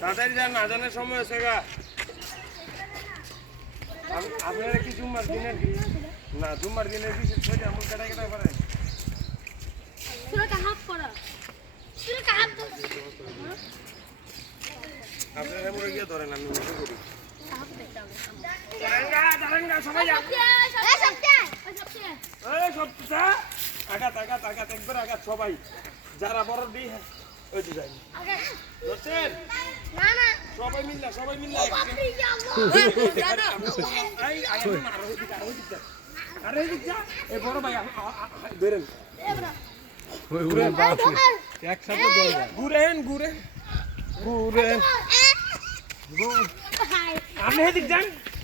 তাড়াতাড়ি যান আজানের সময় হয়েছে গা। আপনারা কি জুম্মার দিনের না জুম্মার দিনের কি ছেলে আমল কেটে কেটে পারে আপনারা মরে গিয়ে ধরেন আমি মনে করি। সবাই আঘাত আঘাত আঘাত একবার আঘাত সবাই যারা বড় হ্যাঁ ওই তো যাই বুঝছেন সবাই মিললা সবাই মিললা আরও দিক যা এই বড় ভাই ধরেন একসাথে ঘুরেন ঘুরেন ঘুরেন আপনি এদিক যান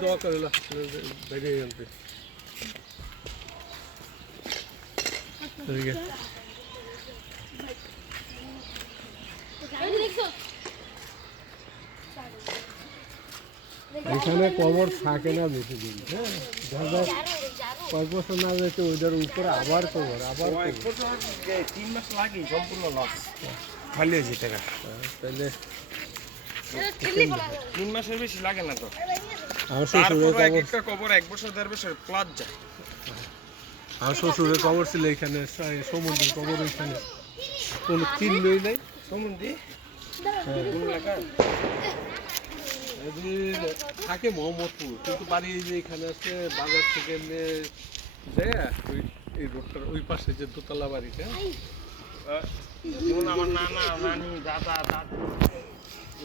দোয়া করে বাইরে আনতে ঠিক আছে এখানে কবর থাকে না বেশি দিন হ্যাঁ? কয়েক বছর না যেতে ওইটার উপরে আবার কবর আবার তিন মাস লাগে সম্পূর্ণ লস খালি হয়েছে টাকা তাহলে তিন মাসের বেশি লাগে না তো। তারপরে এক একটা কবর এক বছর দেড় বছর প্লাস যায়। আমার শ্বশুরের কবর ছিল এখানে সমুদ্রের কবর ওইখানে কোনো নাই। সমুদ্রে? এলাকা এদিন থাকে মোহাম্মদপুর কিন্তু বাড়ি এই যে এখানে আছে বাজার থেকে এমনি যায় ওই এই রোডটার ওই পাশে যে দোতলা বাড়িটা। আমার নানা নানি দাদা দাদু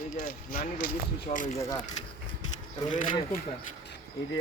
এই যে নানি তো সব এই জায়গা। তারপরে এই যে- কোনটা এই যে